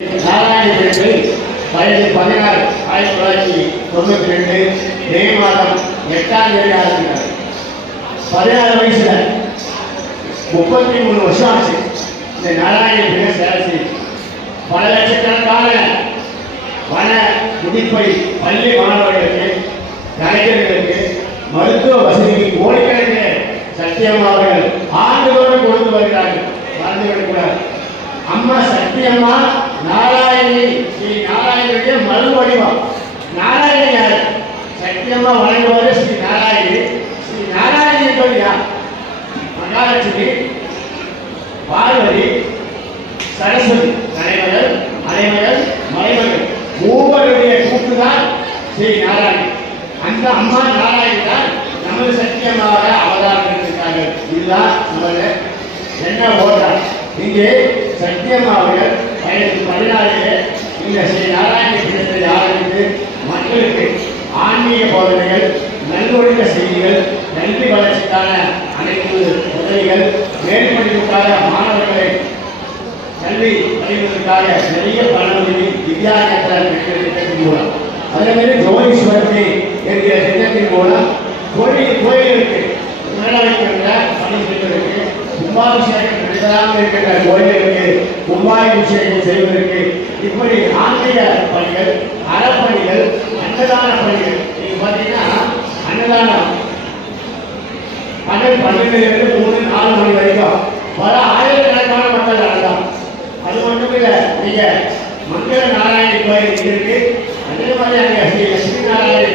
நாராயணபுரத்தில் வயது பதினாறு ஆயிரத்தி தொள்ளாயிரத்தி தொண்ணூத்தி ரெண்டு மே மாதம் எட்டாம் தேதி ஆரம்பித்தார் பதினாறு வயசுல முப்பத்தி மூணு வருஷம் ஆச்சு. இந்த நாராயணபுரம் சேவை செய்து. பல லட்சக்கணக்கான வன குடிப்பை பள்ளி மாணவர்களுக்கு கலைஞர்களுக்கு மருத்துவ வசதிக்கு கோடிக்கணக்கில் சத்தியம்மா அவர்கள் ஆண்டுதோறும் கொடுத்து வருகிறார்கள். மறந்துவிடக்கூடாது. அம்மா சத்தியம்மா நாராயணி ஸ்ரீ நாராயணனுடைய மறு வடிவம். நாராயணன் யார்? சத்தியமா வழங்குவது ஸ்ரீ நாராயணி. ஸ்ரீ நாராயணி என்பது யார்? மகாலட்சுமி பார்வதி சரஸ்வதி. தலைவர்கள் அனைவர்கள் மலைவர்கள் மூவருடைய கூட்டுதான் ஸ்ரீ நாராயணி. அந்த அம்மா நாராயணி தான் நமது சத்தியமாக அவதாரம் எடுத்திருக்காங்க இதுதான் நமது என்ன ஓட்டம்? இங்கே சத்தியம்மா அவர்கள் வயது இந்த ஸ்ரீ நாராயண பீடத்தை ஆரம்பித்து மக்களுக்கு ஆன்மீக போதனைகள் நல்லொழுக்க செய்திகள் கல்வி வளர்ச்சிக்கான அனைத்து உதவிகள் மேற்படிப்புக்காக மாணவர்களை கல்வி பணிவதற்காக நிறைய பண உதவி வித்யாநேத்திர திட்டத்தின் மூலம். அதே மாதிரி ஜோதீஸ்வரத்தை என்கிற திட்டத்தின் மூலம் கோயில் கோயிலுக்கு மேலவைக்கின்ற பணி செய்வதற்கு கும்பாபிஷேகம் நடைபெறாமல் இருக்கின்ற கோயிலுக்கு கும்பாபிஷேகம் செய்வதற்கு இப்படி ஆன்மீக பணிகள் அறப்பணிகள் அன்னதான பணிகள். நீங்க பார்த்தீங்கன்னா அன்னதானம் பகல் பன்னெண்டுலேருந்து மூணு நாலு மணி வரைக்கும். பல ஆயிரக்கணக்கான மக்கள் நடந்தாங்க அது மட்டும் இல்ல நீங்க மங்கள நாராயண கோயில் இருக்கு. அதே மாதிரி அங்கே ஸ்ரீ லட்சுமி நாராயணி